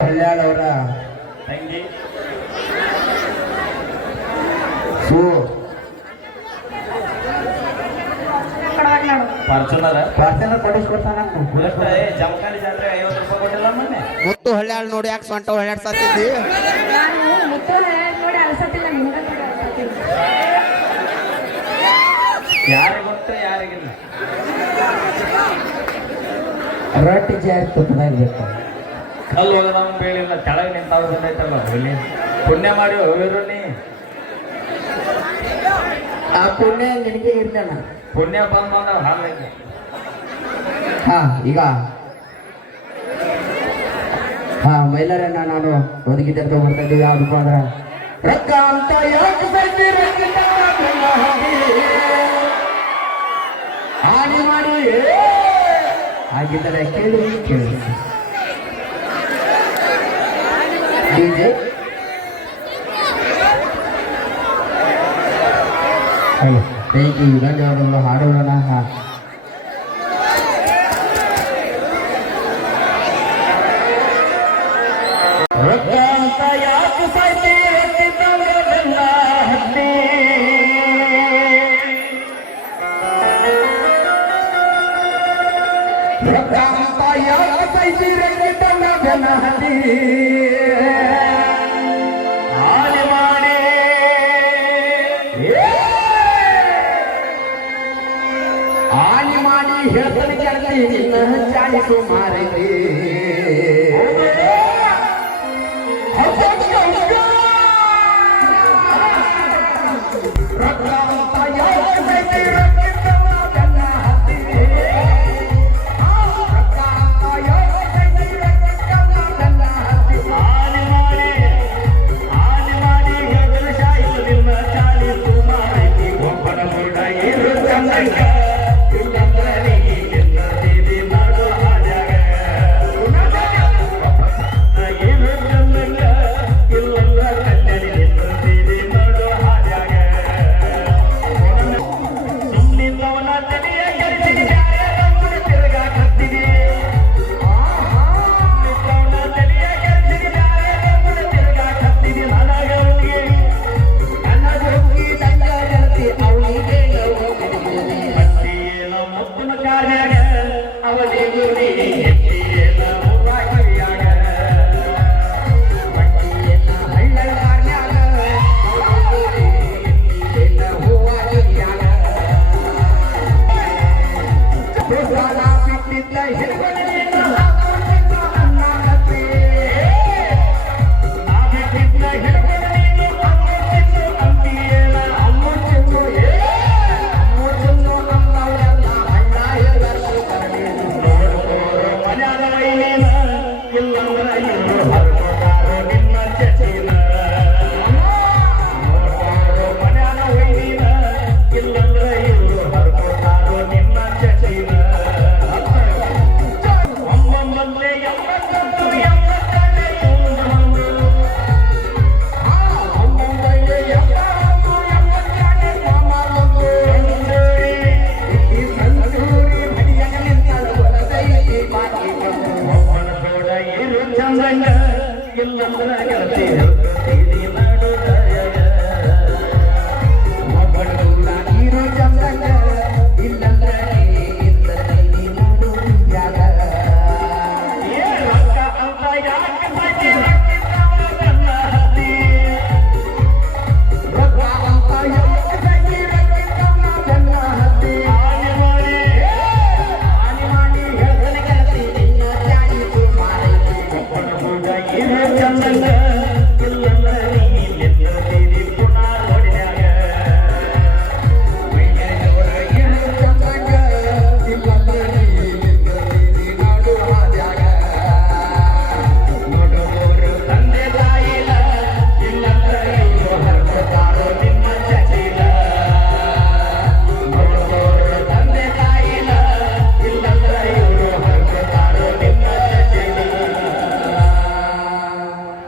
ಕಲ್ಯಾಣ್ ಅವರ ತಂಗಿ ಫಾರ್ಚುನರ್ ಕೊಡಿಸ್ಕೊಡ್ತಾನ ಜಮಖಾಲಿ ಜಾತ್ರೆ 50 ರೂಪಾಯಿ ಕೊಟ್ಟಿಲ್ಲ ಮೊನ್ನೆ. ಮುತ್ತು ಹಳ್ಯಾಳ್ ನೋಡಿ ಯಾಕೆ ಸೊಂಟ ಹೊಳ್ಯಾಡ್ಸತ್ತಿದ್ದಿ? ಯಾರಿಗೆ ಗೊತ್ತು ಯಾರಿಗಿಲ್ಲ. ರೊಟ್ಟಿ ಜಾರಿ ತುಪ್ಪದಾಗ ಬೇಕು. ಕಲ್ಲು ಹೋಗದ ಬೇಳಿಲ್ಲ ಕೆಳಗೆ ನಿಂತಾವ್ ಬಂದೈತಲ್ಲ ಇಲ್ಲಿ ಪುಣ್ಯ ಮಾಡಿ ಹೋಗಿರು ನೀ. ಆ ಪುಣ್ಯ ನಿನಗೆ ಇರ್ತಾನ. ಪುಣ್ಯ ಬಂದ ಹಾಲಕ್ಕೆ ಈಗ ಮೈಲಾರನ್ನ ನಾನು ಒದಗಿದ್ದ ಬರ್ತಾ ಇದ್ದೀವಿ. ಯಾವ್ದಪ್ಪ ಅಂದ್ರೆ ರೊಕ್ಕ ಅಂತ ಯಾಕೆ ಹಾನಿ ಮಾಡಿ ಆಗಿದ್ದರೆ ಕೇಳಿ ಕೇಳಿ ಡಿಜೆ ಹಲೋ ಥ್ಯಾಂಕ್ ಯು. ಧನ್ಯವಾದಗಳು. ಹಾಡೋಣ. ರೊಕ್ಕ ಅಂತ ಯಾಕೆ ಸಾಯ್ತಿ ರೊಕ್ಕಿದ್ದವರೆಲ್ಲ ಹತ್ತಿ ರೊಕ್ಕ ಅಂತ ಯಾಕೆ ಸಾಯ್ತಿ ರೊಕ್ಕಿದ್ದವರೆಲ್ಲ ಹತ್ತಿ ಹಾನಿ ಮಾಡಿ ಹಾನಿ ಮಾಡಿ ಹೇಳ್ತಾನೆ ಕೇಳ್ತಿ ನಿನ್ನ ಚಾಳಿಸು ಮಾರೈತಿ. ಚಂದಂಗ ಇಲ್ಲಂದ್ರ